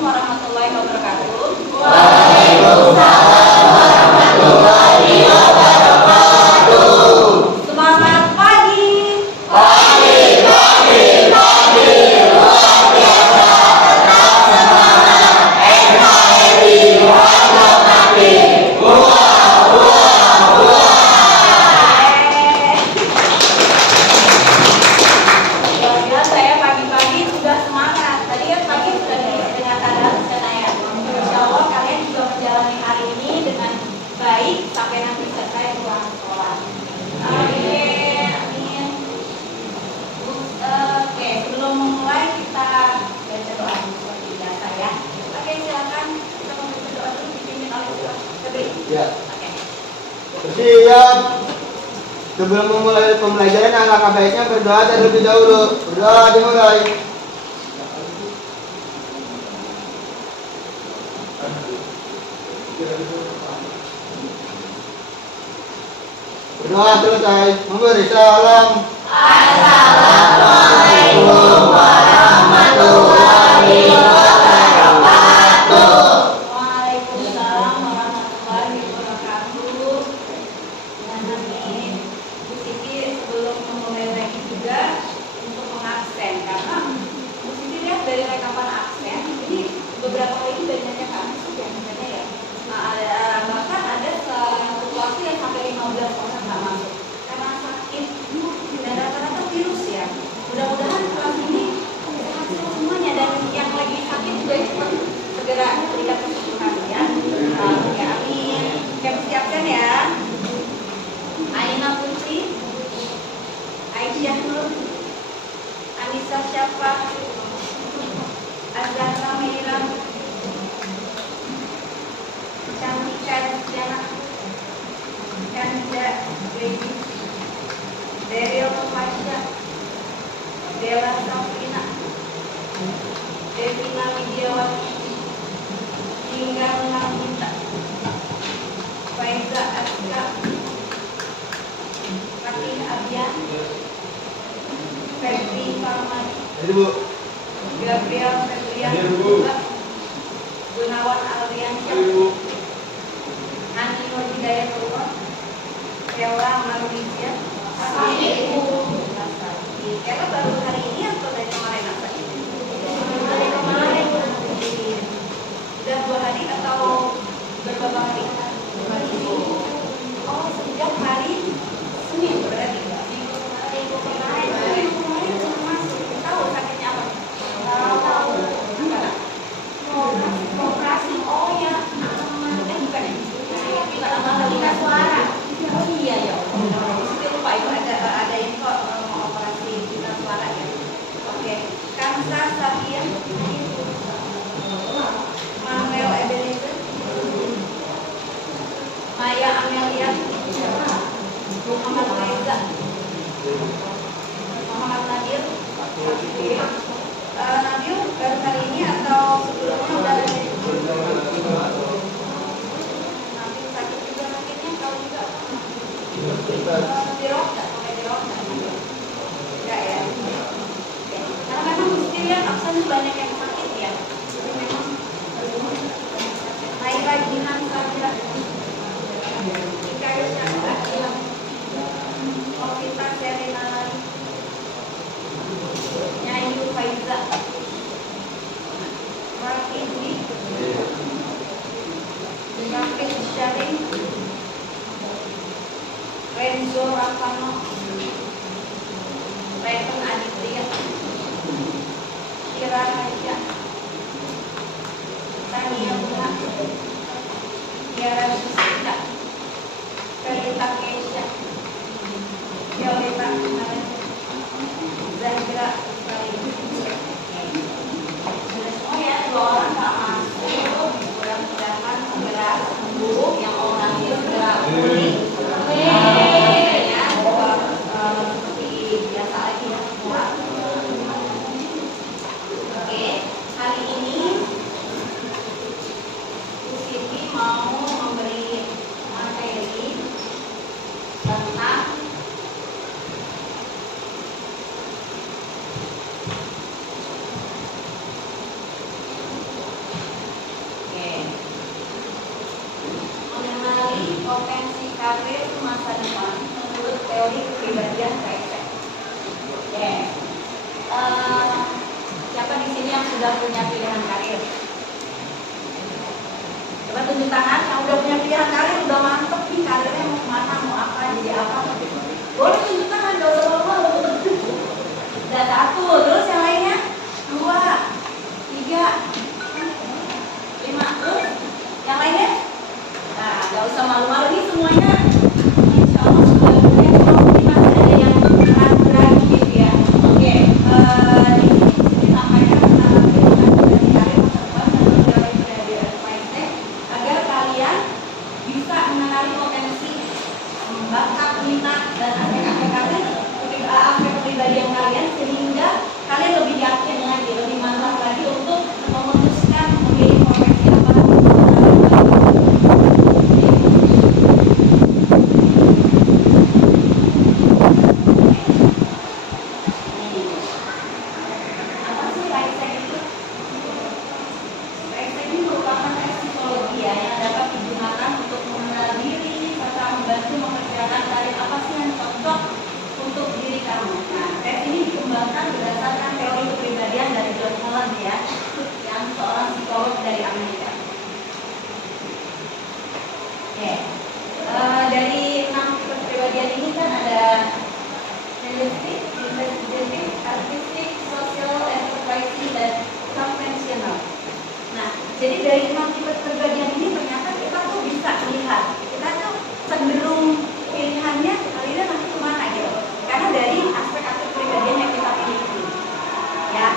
warahmatullahi wabarakatuh. Waalaikumsalam warahmatullahi wabarakatuh. Semangat pagi. Pagi, luar biasa. Tetap semangat. NKRI harga mati. Ya, saya pagi-pagi sudah semangat. Tadi kan pagi sudah dengan sadar saya. Insya Allah kalian juga menjalani hari ini dengan baik sampai nanti selesai pulang sekolah. Amin, amin. Oke, sebelum memulai kita baca doa seperti biasa ya. Oke, silakan kita membaca doa dulu dipimpin oleh Febri. Ya. Oke. Siap. Sebelum memulai pembelajaran, alangkah baiknya berdoa terlebih dahulu. Berdoa dimulai. Berdoa selesai. Memberi salam. Assalamualaikum warahmatullahi wabarakatuh. Waalaikumsalam warahmatullahi wabarakatuh. Dan nanti Bu Siti sebelum memulai lagi juga untuk mengabsen karena Bu Siti lihat dari rekaman absen ini beberapa kali banyaknya kami sudah misalnya ya. Nah, bahkan ada satu kelas yang sampai 15% nggak masuk karena sakit dan rata-rata virus ya. Mudah-mudahan kelas ini sehat semuanya dan yang lagi sakit juga cepat segera diberikan kesembuhan ya. Ya amin. Oke, siapkan ya. Aina Putri, Aisyah Nur, Anissa Syafa, Azhara Meira, Cantika Diana, Kanda Baby, Daryl Fasya, Della Safrina, Devina Widiawati, Hingga Nagita, Faiza Aska, Fatih Abian, Febri Farmadi, Jadi Bu. Gabriel Febrian, Gunawan Aldiansyah, Ani Nur Hidayatullah, Ella Marulizia, Ella baru hari ini atau dari kemarin apa? Dari kemarin. Sudah 2 hari atau berapa hari? Oh, sejak hari Senin berarti. Minggu kemarin belum masuk. Tahu sakitnya apa? Tahu. Apa? Operasi. Oh ya. Bukan ya? Bukan apa? Suara. Oh iya ya. Saya lupa itu ada info mau operasi pita suara ya. Oke. Kansa Sabian, Manuel Ebenezer, Maya Amelia, Muhammad Reza, Muhammad Nabil, Nabil baru hari ini atau sebelumnya udah ada? Nabil sakit juga, sakitnya tahu juga dirokta, sampai dirokta enggak ya? Karena memang mesti lihat absen banyak yang sakit ya. Jadi memang Naila Jihan Sabira, Ika Yusya Hilang, Novita Serena Lali, Nyayu Faiza, Rafi Dwi, Rafi Syarif, Renzo Rafano, Reven Aditya, Kira Haja, Tania Bunga, karir masa depan menurut teori kepribadian KSM. Oke. Siapa di sini yang sudah punya pilihan karir? Coba tunjuk tangan yang udah punya pilihan karir, udah mantep nih karirnya mau kemana, mau apa, jadi apa. Boleh tunjuk tangan, gak usah malu. Udah 1, terus yang lainnya 2, 3, 5, terus yang lainnya? Nah, gak usah malu-malu nih semuanya. Insya Allah sudah punya, tapi masih ada yang ragu-ragu gitu ya. Oke, di sini disampaikan tentang pilihan dari karir masa depan dan teori kepribadian mindset agar kalian bisa mengenali potensi, bakat, minat, dan aspek-aspek karir, aspek kepribadian kalian sehingga kalian lebih yakin lagi, lebih mantap lagi untuk memutuskan memilih profesi apa. Apa sih mindset itu? Mindset ini merupakan tes psikologi ya, yang dapat digunakan untuk mengenal diri serta membantu memperkirakan karir apa sih yang cocok untuk diri kamu. Nah, tes ini dikembangkan berdasarkan teori kepribadian dari John Holland ya, yang seorang psikolog dari Amerika. Oke, dari 6 tipe kepribadian ini kan ada realistik, investigatif, artistik, sosial, enterprising, dan conventional. Nah, jadi dari 6 tipe kepribadian ini ternyata kita tuh bisa melihat, kita tuh cenderung pilihannya kalian nanti kemana gitu. Karena dari aspek-aspek kepribadian yang kita miliki, ya.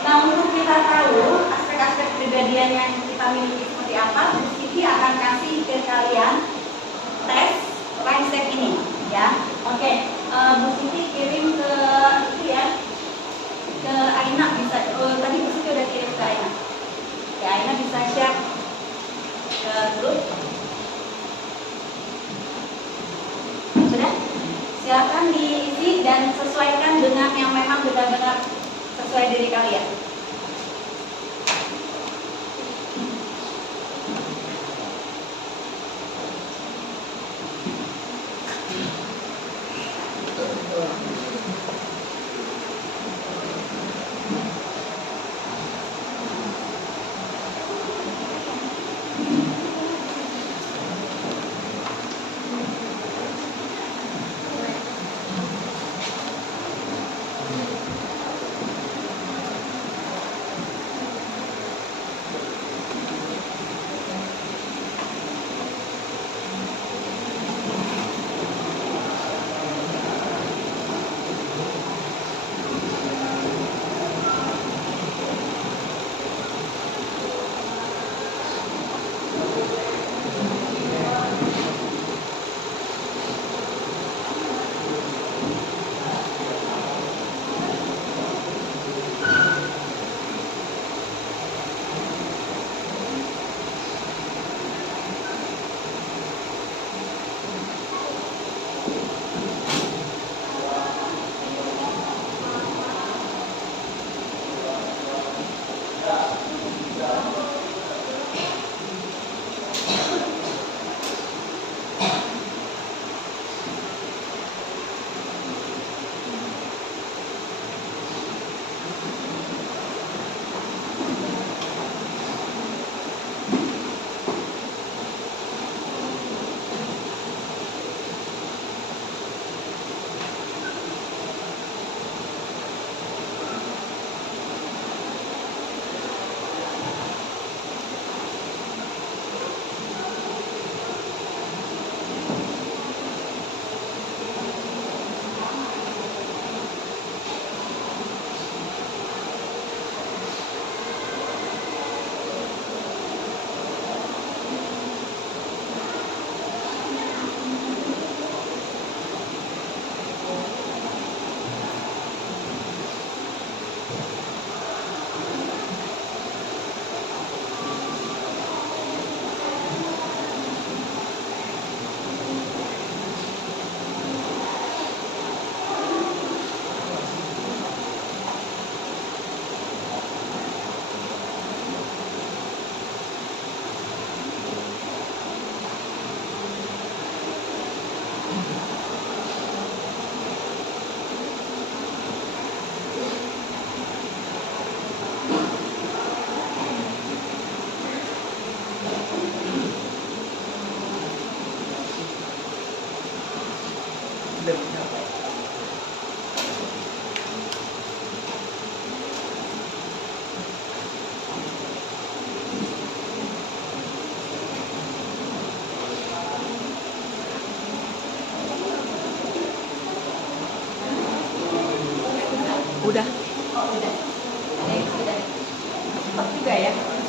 Nah, untuk kita tahu aspek-aspek kepribadian yang kita miliki seperti apa, Bu Siti akan kasih ke kalian tes mindset ini, ya. Oke, Bu Siti kirim ke itu ya, ke Aina bisa. Tadi Bu Siti udah kirim ke Aina. Ya, Aina bisa share ke grup. Sudah? Silakan diisi dan sesuaikan dengan yang memang benar-benar sesuai diri kalian.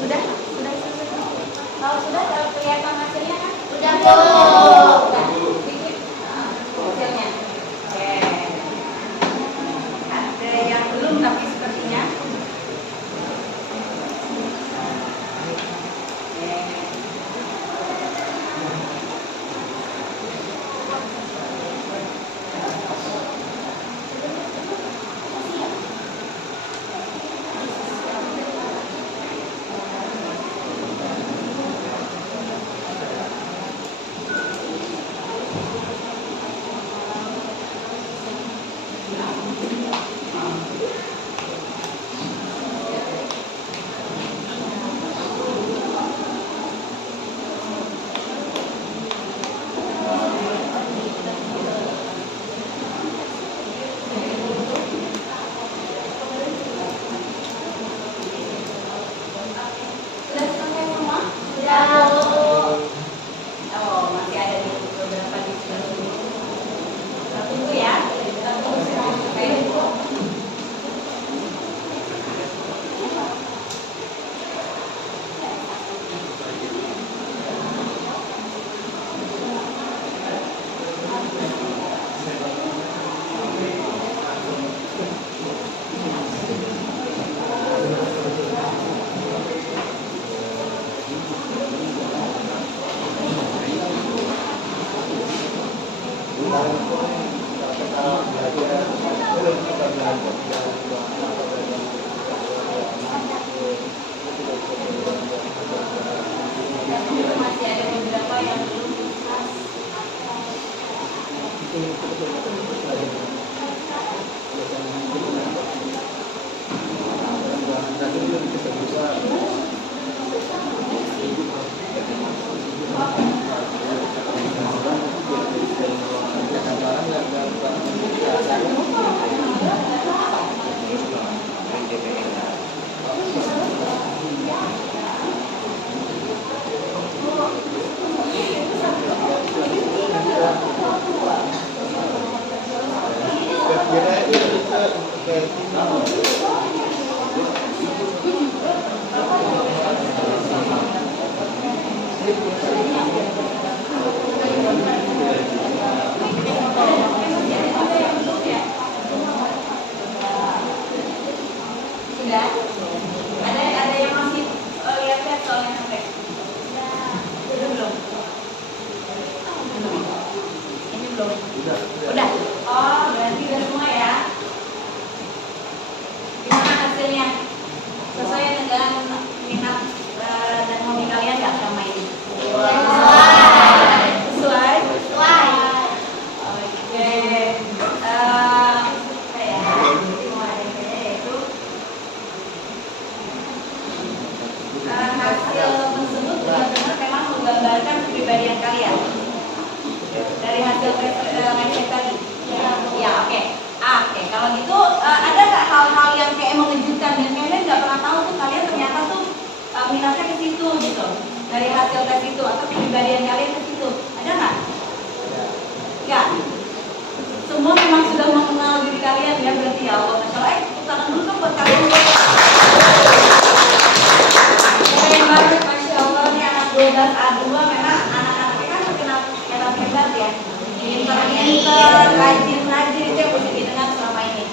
Sudah? Kalau sudah kelihatan hasilnya kan? Udah, Bu. Udah. Dikit hasilnya. Oke. Ada yang belum tapi sepertinya. Oke. Sudah selesai semua? Udah, Bu. Oh, masih ada di beberapa di sebelah sini. Kita tunggu ya. Kita tunggu semua sampai itu. Masih ada beberapa yang belum tuntas. Sudah? Ada yang masih lihat-lihat soalnya sampai? Sudah belum? Belum. Ini belum. Udah. Oh, berarti udah semua ya. Gimana hasilnya? Sesuai dengan minat dan hobi kalian nggak selama ini? Sesuai? Oke. Hasil tersebut benar-benar memang menggambarkan kepribadian kalian dari hasil riset tadi. Ya, oke. Oke, kalau gitu ada nggak hal-hal yang kayak mengejutkan dan kalian nggak pernah tahu tuh kalian ternyata tuh minatnya ke situ gitu dari hasil tes itu atau kepribadian kalian ke situ, ada nggak? Nggak. Semua memang sudah mengenal diri kalian ya berarti ya Allah. Masya Allah, tepuk tangan dulu dong buat kalian. Keren banget, Masya Allah, nih anak 12 A2 memang anak-anaknya kan hebat ya. Pinter, rajin-rajin itu yang mesti didengar selama ini.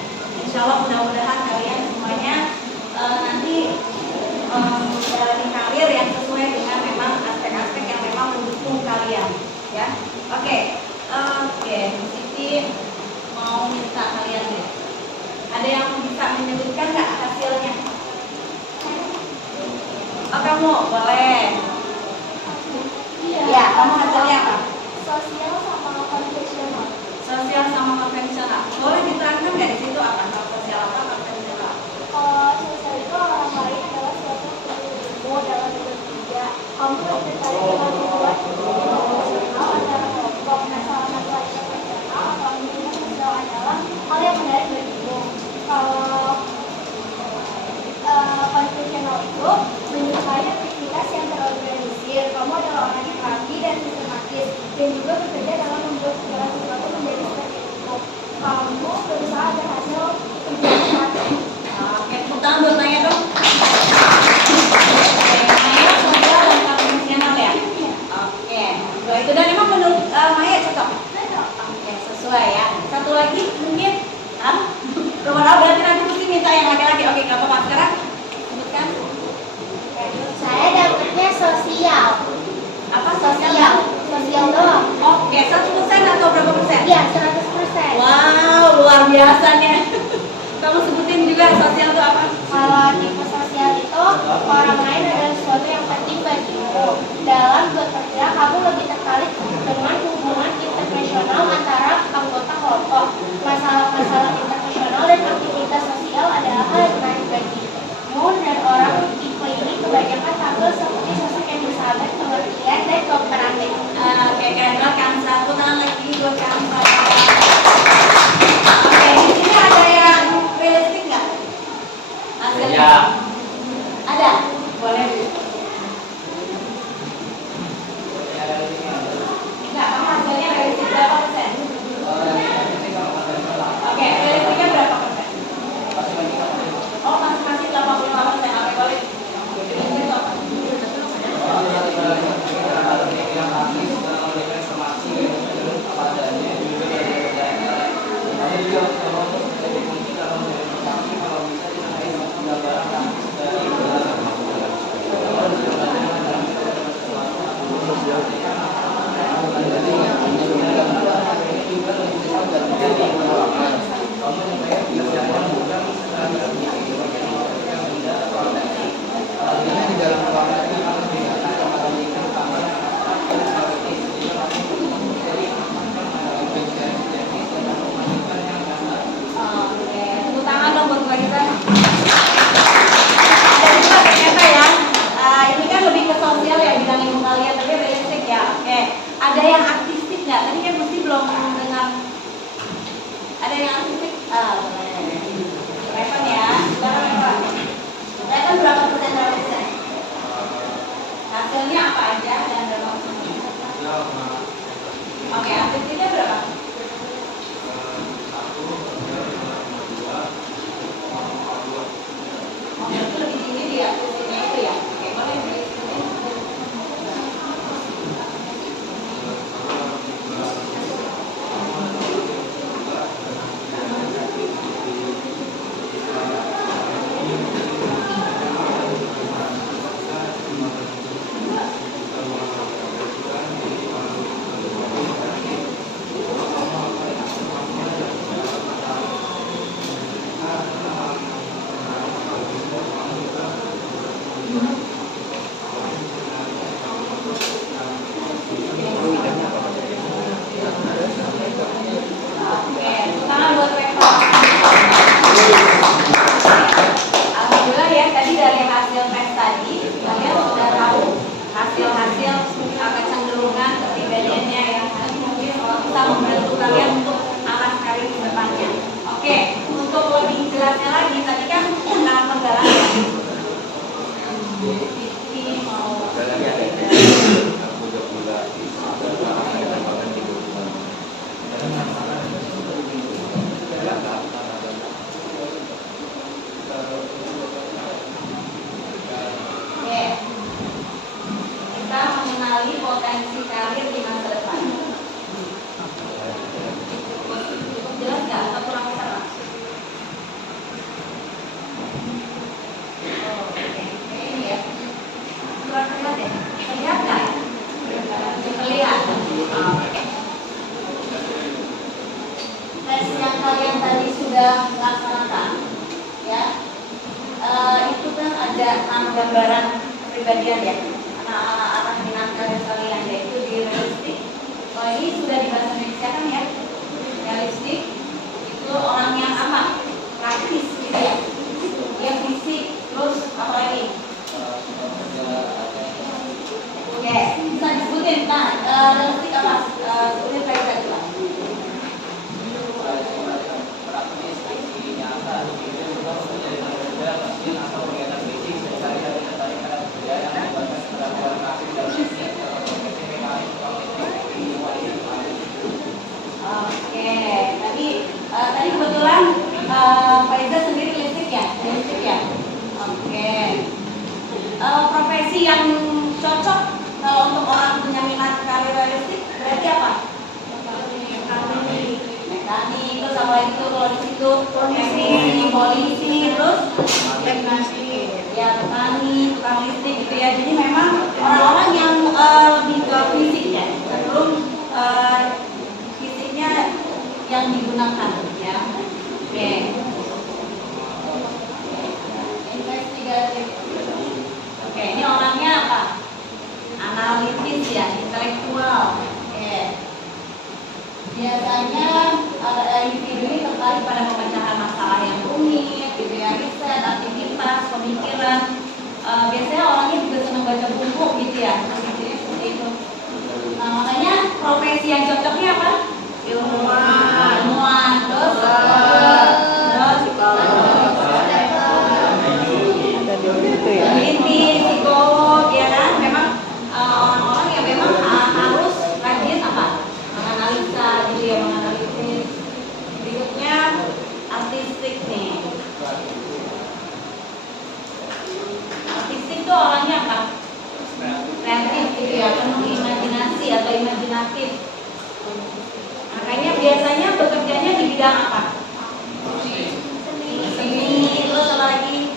Insya Allah mudah-mudahan kalian semuanya nanti menjalani karir yang sesuai dengan memang aspek-aspek yang memang mendukung kalian. Ya, oke, Siti mau minta kalian deh. Ada yang bisa menyebutkan nggak hasilnya? Oh, kamu boleh. Ya, kamu hasilnya apa? Sosial sama konvensional. Sosial sama konvensional. Boleh diterangkan nggak di situ apa? Sosial apa konvensional? Kalau sosial itu orang lain adalah suatu ilmu dalam bertiga. Kamu tertarik dengan membuat konvensional adalah kelompok. Nah, salah satu lagi konvensional atau ilmu sosial adalah hal yang menarik bagimu. Kalau konvensional itu menyukai aktivitas yang terorganisir. Kamu adalah orang yang rapi dan sistematis dan juga bekerja dalam membuat segala sesuatu menjadi seperti itu. Kamu berusaha berhasil menjadi. Oke, tepuk tangan buat Naya dong. Oke, Ada. Ada? Boleh. Enggak, kamu hasilnya realistik berapa persen? Oke, realistiknya berapa persen? Oh, masing-masing 85%. Oke, boleh. Realistik itu apa? Oke, tepuk tangan dong buat Clarissa. Ada juga ternyata ya. Ini kan lebih ke sosial ya bidang ilmu kalian, tapi realistik ya. Oke, ada yang artistik nggak? Tadi kan mesti belum dengar. Ada yang artistik? Boleh. Revan ya, silakan Revan. Revan berapa persen? Hasilnya apa aja dan berapa persen? Oke, artistiknya berapa? Oh, itu lebih tinggi di artistiknya itu ya? Oke, boleh disebutin. Oke, tangan buat Revan. Alhamdulillah ya, tadi dari hasil tes tadi kalian sudah tahu hasil-hasil kecenderungan kepribadiannya yang mungkin bisa membantu kalian untuk arah karir ke depannya. Oke, untuk lebih jelasnya lagi, tadi kan sangat menggalakkan. Ini mau Oke, kita mengenali potensi karir di masa depan. Cukup jelas nggak atau kurang terang? Oh, oke, ini ya. Kurang terlihat ya? Terlihat nggak? Terlihat. Oke. Tes yang kalian tadi sudah laksanakan, ya. Itu kan ada 6 gambaran kepribadian ya, arah minat karir kalian, yaitu di realistik. Oh, ini sudah dibahas Indonesia kan ya? Realistik itu orang yang apa? Praktis gitu ya, yang fisik, terus apa lagi? Oke, bisa disebutin. Nah, realistik apa? Sebutin Faisal juga. Oke, tadi kebetulan Faiza sendiri realistik ya? Oke. Profesi yang cocok kalau untuk orang punya minat karir realistik berarti apa? Mekanik, terus apa itu kalau di situ polisi, terus ya petani, tukang listrik gitu ya. Jadi memang orang-orang yang lebih ke fisik ya, sebelum fisiknya yang digunakan ya. Oke. Investigatif. Oke, ini orangnya apa? Analitis ya, intelektual. Oke. Biasanya individu ini tertarik pada pemecahan masalah yang rumit, gitu ya, riset, aktivitas, pemikiran. Biasanya orangnya juga senang baca buku gitu ya, aktivitasnya seperti itu. Nah, makanya profesi yang cocoknya apa? Ilmuwan, terus bidang apa? Seni, terus apa lagi?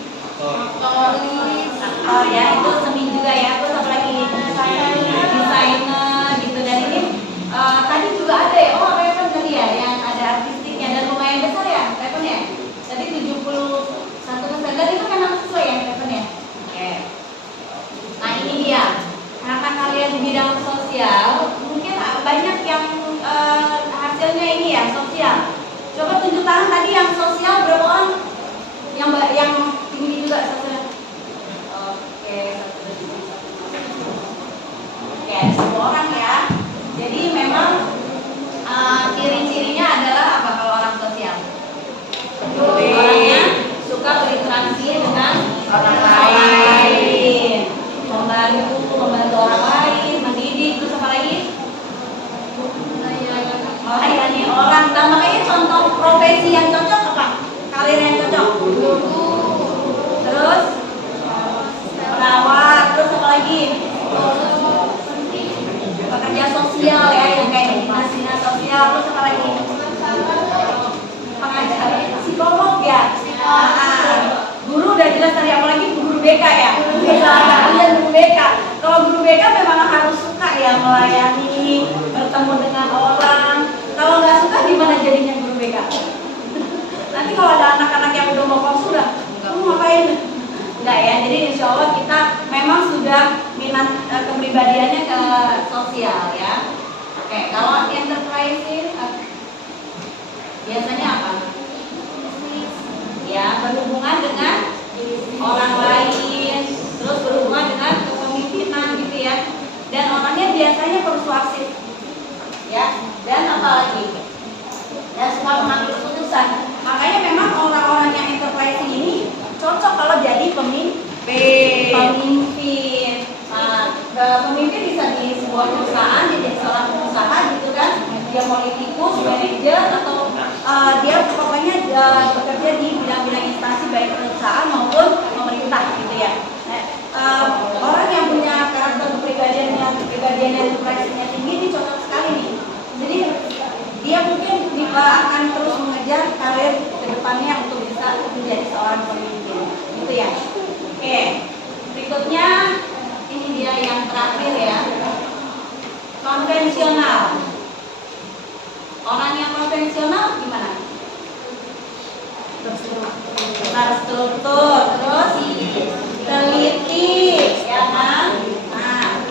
Oh ya, itu seni juga ya. Terus apa lagi? Desainer gitu. Dan ini tadi juga ada ya. Oh, Reven tadi ya, yang ada artistiknya dan lumayan besar ya, Reven ya. Tadi 71%. Dan itu memang sesuai ya, Reven ya. Oke. Nah ini dia. Karena kalian di bidang sosial, mungkin banyak yang hasilnya ini ya sosial. Coba tunjuk tangan tadi yang sosial berapa orang? Yang tinggi juga sosial. Oke, oke, 10 orang ya. Jadi memang ciri-cirinya adalah apa kalau orang sosial? Orangnya suka berinteraksi dengan orang lain, membantu orang lain, mendidik, terus apa lagi? Melayani orang. Nah makanya contoh profesi yang cocok apa? Karir yang cocok? Terus perawat, terus apa lagi? Pekerja sosial ya, yang kayak dinas sosial, terus apa lagi? Pengajar, psikolog ya. Guru udah jelas tadi, apalagi guru BK ya. Kalian guru BK. Kalau guru BK memang harus suka ya melayani, bertemu dengan orang. Kalau nggak suka gimana jadinya guru BK? Nanti kalau ada anak-anak yang udah mau sudah, kamu ngapain? Enggak ya. Jadi insya Allah kita memang sudah minat kepribadiannya ke sosial ya. Oke, kalau enterprise biasanya apa? Ya, berhubungan dengan orang lain, terus berhubungan dengan kepemimpinan gitu ya. Dan orangnya biasanya persuasif, ya. Dan apa lagi? Dan suka mengambil keputusan. Makanya memang orang-orang yang enterprise ini cocok kalau jadi pemimpin. Pemimpin bisa di sebuah perusahaan, jadi seorang pengusaha gitu kan. Dia politikus, manajer, atau dia pokoknya bekerja di bidang-bidang instansi baik perusahaan maupun pemerintah gitu ya. Orang yang punya karakter kepribadian enterprise-nya tinggi ini cocok sekali nih. Jadi dia mungkin akan terus mengejar karir kedepannya untuk bisa menjadi seorang pemimpin gitu ya. Oke, berikutnya ini dia yang terakhir ya, konvensional. Orang yang konvensional gimana? Terstruktur, terus teliti, ya kan? Nah,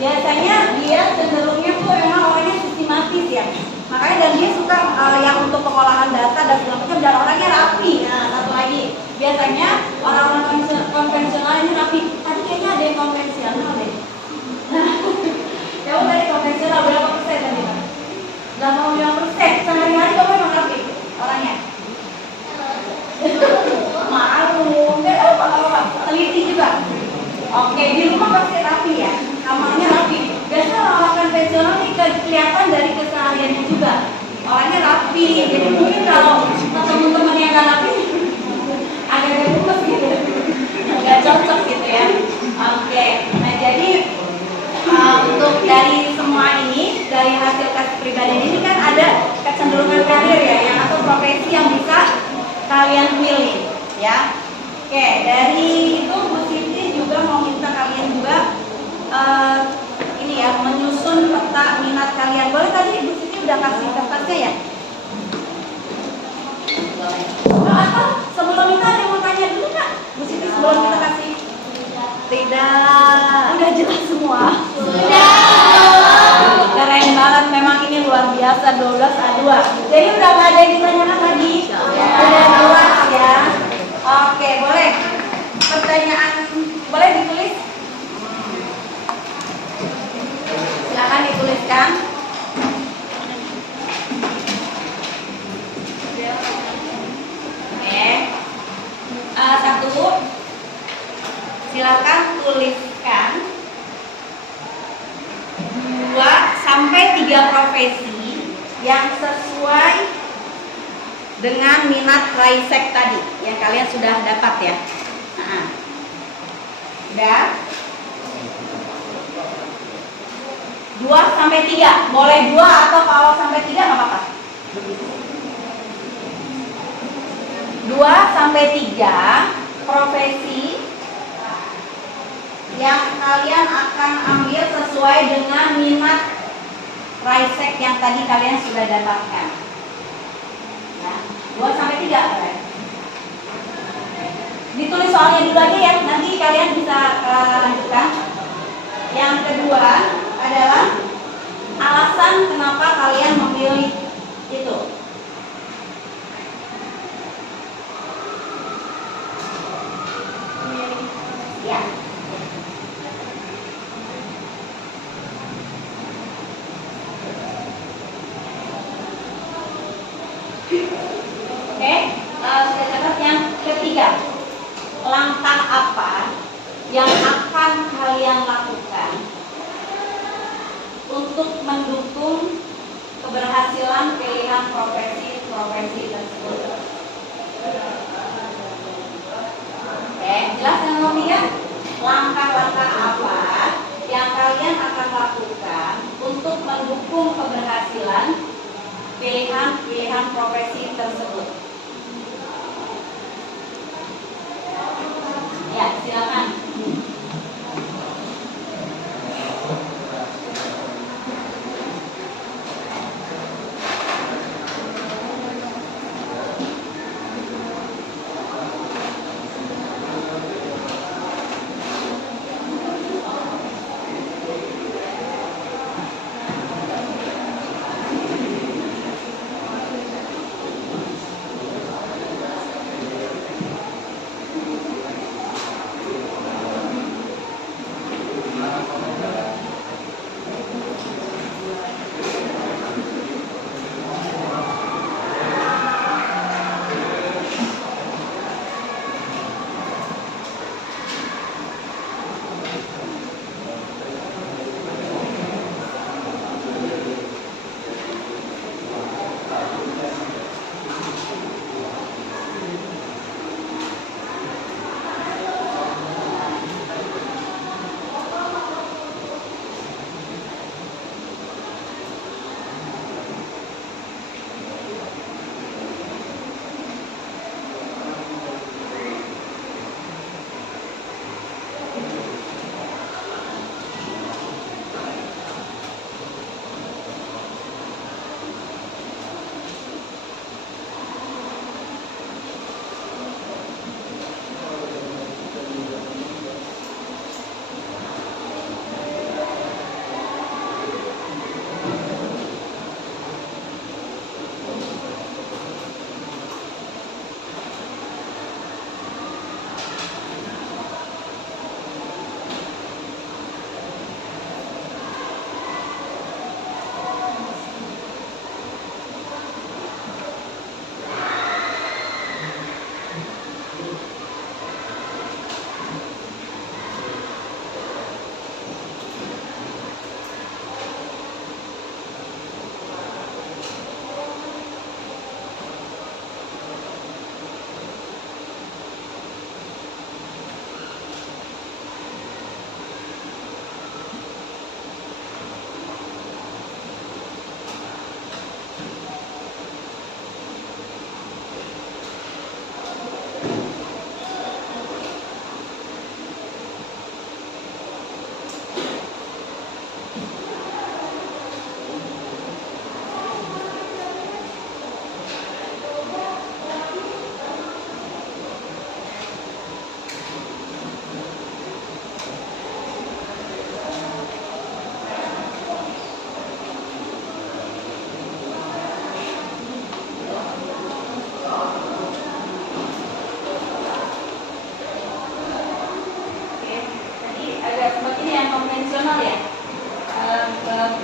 biasanya dia cenderungnya tuh memang orangnya sistematis ya. Makanya dan dia suka yang untuk pengolahan data dan segala macam, dan orangnya rapi. Nah, satu lagi, biasanya orang-orang konvensional ini rapi. Tadi kayaknya ada yang konvensional deh. Nah, jauh dari konvensional berapa persen tadi? 85%. Sehari-hari kamu emang rapi orangnya. Malu, enggak apa-apa. Teliti juga. Oke, di rumah pasti rapi ya. Kamarnya rapi. Biasanya orang konvensional ini kelihatan dari kesehariannya juga. Orangnya rapi. Jadi mungkin kalau teman-teman yang nggak rapi, agak gemes gitu, nggak cocok gitu ya. Oke, nah jadi untuk dari semua ini, dari hasil tes kepribadian ini kan ada kecenderungan karir ya, yang atau profesi yang bisa kalian pilih ya. Oke, dari itu Bu Siti juga mau minta kalian juga ini ya, menyusun peta minat kalian. Boleh, tadi Bu Siti udah kasih kertasnya ya? Atau sebelum itu ada yang mau tanya dulu nggak? Bu Siti sebelum kita kasih? Tidak. Udah jelas semua? Sudah. Keren banget, memang ini luar biasa, 12A2. Jadi udah nggak ada yang ditanyakan lagi? Udah jelas ya. Oke, boleh. Pertanyaan boleh ditulis? Silakan dituliskan. Satu, silakan tuliskan 2 sampai 3 profesi yang sesuai dengan minat Raisek tadi yang kalian sudah dapat ya. Nah, udah 2 sampai 3, boleh 2 atau kalau sampai 3 nggak apa-apa. 2 sampai 3 profesi yang kalian akan ambil sesuai dengan minat Raisek yang tadi kalian sudah dapatkan. Ya, 2 sampai 3 kan? Ditulis soalnya dulu aja ya, nanti kalian bisa lanjutkan. Yang kedua adalah alasan kenapa kalian memilih itu. Ya. Oke, sudah catat yang ketiga. Langkah apa yang akan kalian lakukan untuk mendukung keberhasilan pilihan profesi tersebut? Oke, jelas yang ngomongnya? Langkah-langkah apa yang kalian akan lakukan untuk mendukung keberhasilan pilihan profesi tersebut? Ya, silakan.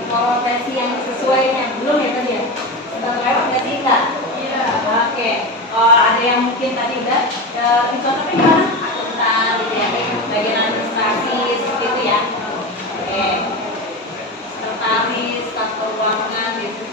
profesi yang sesuainya belum ya tadi ya? Sudah lewat nggak sih Kak? Iya. Oke. Kalau ada yang mungkin tadi udah dicontohnya gimana? Akuntan gitu ya, bagian administrasi seperti itu ya. Oke. Sekretaris, staf keuangan gitu.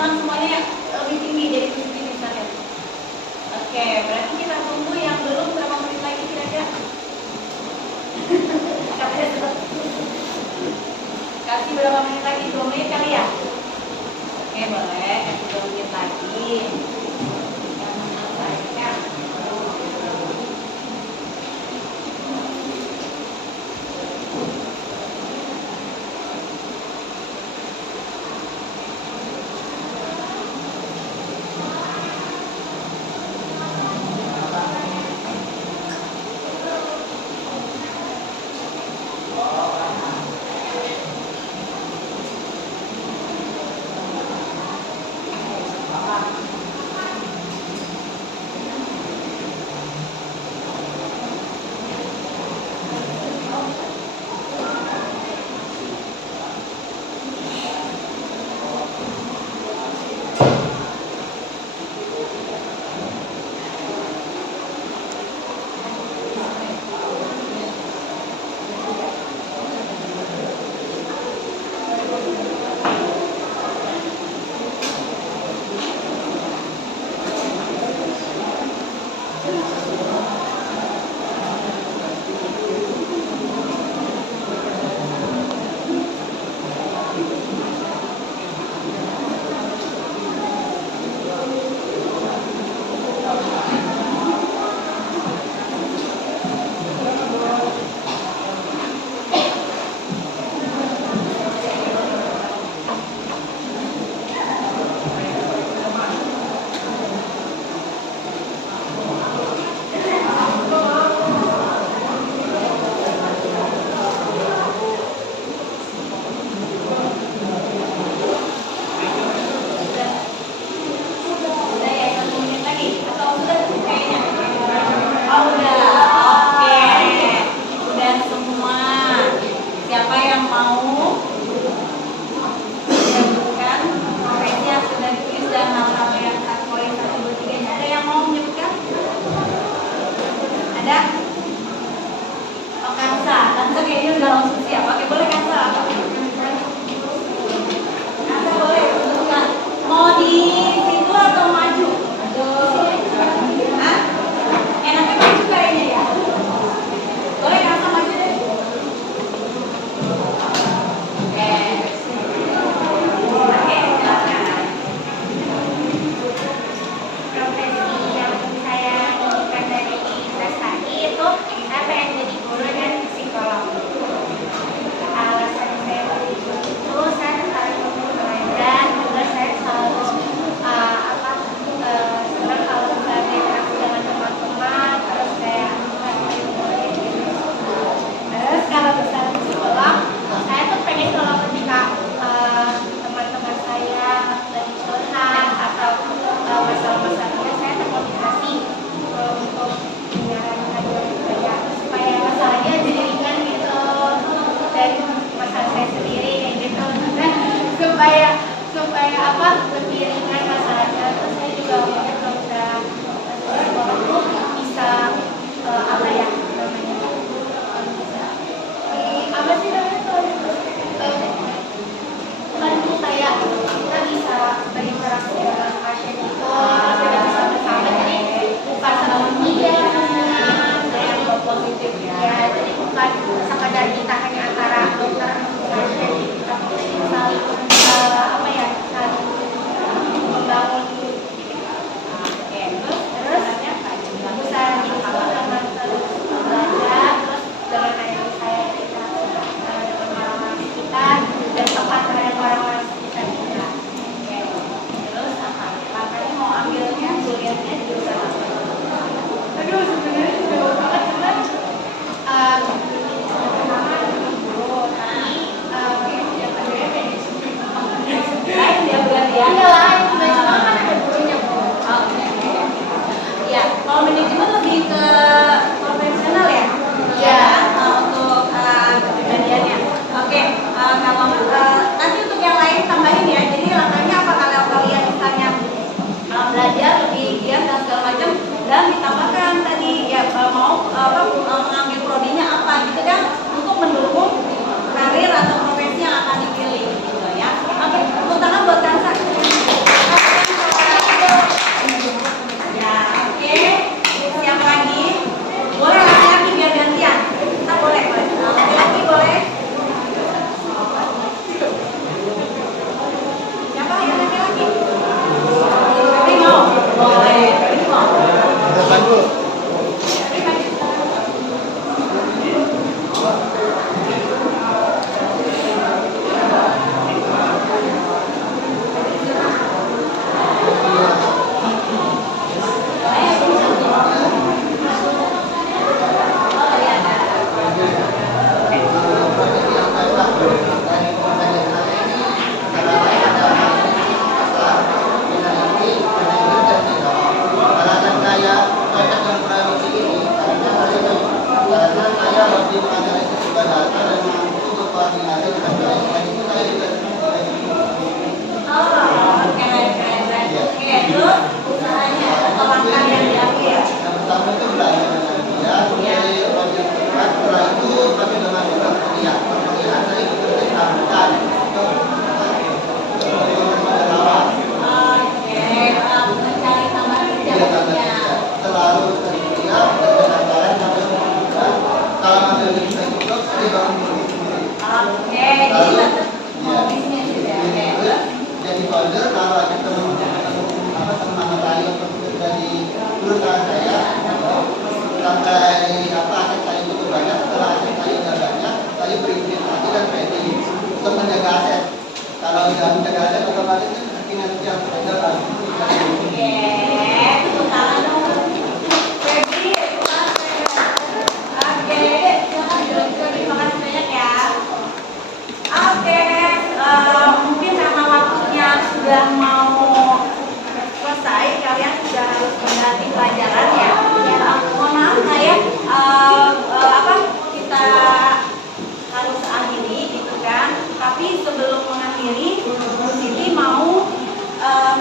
tangan semuanya yang lebih tinggi dari posisi misalnya. Oke, berarti kita tunggu yang belum berapa menit lagi kira-kira. Kasih berapa menit lagi? 2 menit kali ya? Oke, boleh. Kasih 2 menit lagi. Yang menyelesaikan. terus jadi folder kalau ada teman-teman lain dari perusahaan saya sampai aset saya cukup banyak. Setelah aset saya udah banyak, saya berinvestasi dan trading untuk menjaga aset. Kalau udah menjaga aset otomatis finansial trader kan. Oke, tepuk tangan dong. Febri, oke, terima kasih banyak ya. Oke, mungkin karena waktunya sudah mau selesai, kalian sudah harus mengganti pelajaran ya. Mohon maaf ya, kita harus akhiri gitu kan. Tapi sebelum mengakhiri, Bu Siti mau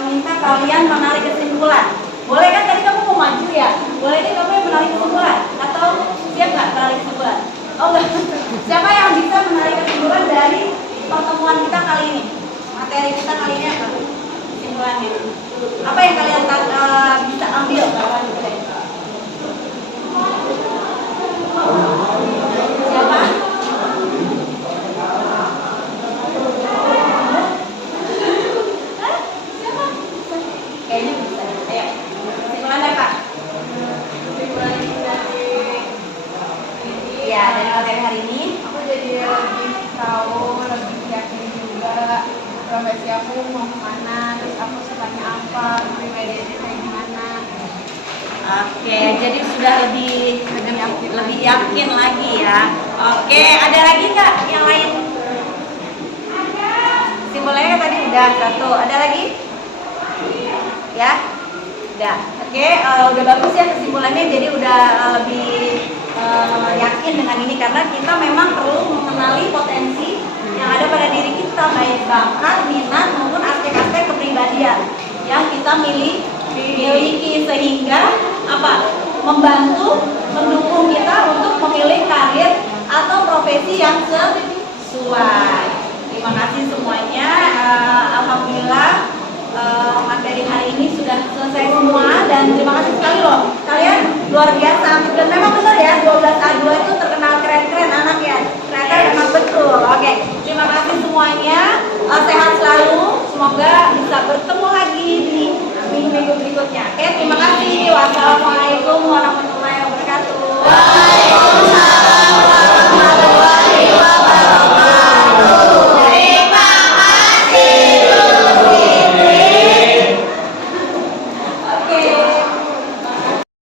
minta kalian menarik kesimpulan. Boleh kan tadi kamu mau maju ya? Boleh deh kamu yang menarik kesimpulan? Atau siap nggak menarik kesimpulan? Oh enggak. Siapa yang bisa menarik kesimpulan dari pertemuan kita kali ini? Materi kita kali ini apa? Kesimpulannya. Apa yang kalian bisa ambil? Siapa? Kayaknya bisa. Ayo. Kesimpulannya Kak? Kesimpulannya dari Ya, dari materi hari ini. aku jadi lebih tahu, lebih yakin juga profesi aku mau kemana, terus aku sukanya apa, pribadinya kayak gimana. Oke, jadi sudah lebih yakin lagi ya. Oke, ada lagi nggak yang lain? Simbolnya tadi udah satu. Ada lagi? Ya, udah. Oke, udah bagus ya kesimpulannya. Jadi udah lebih yakin dengan ini karena kita memang perlu mengenali potensi yang ada pada diri kita, baik bakat, minat maupun aspek-aspek kepribadian yang kita miliki sehingga membantu mendukung kita untuk memilih karir atau profesi yang sesuai. Terima kasih semuanya. Alhamdulillah materi hari ini sudah selesai semua dan terima kasih sekali loh, kalian luar biasa. Dan memang benar ya, 12A2 itu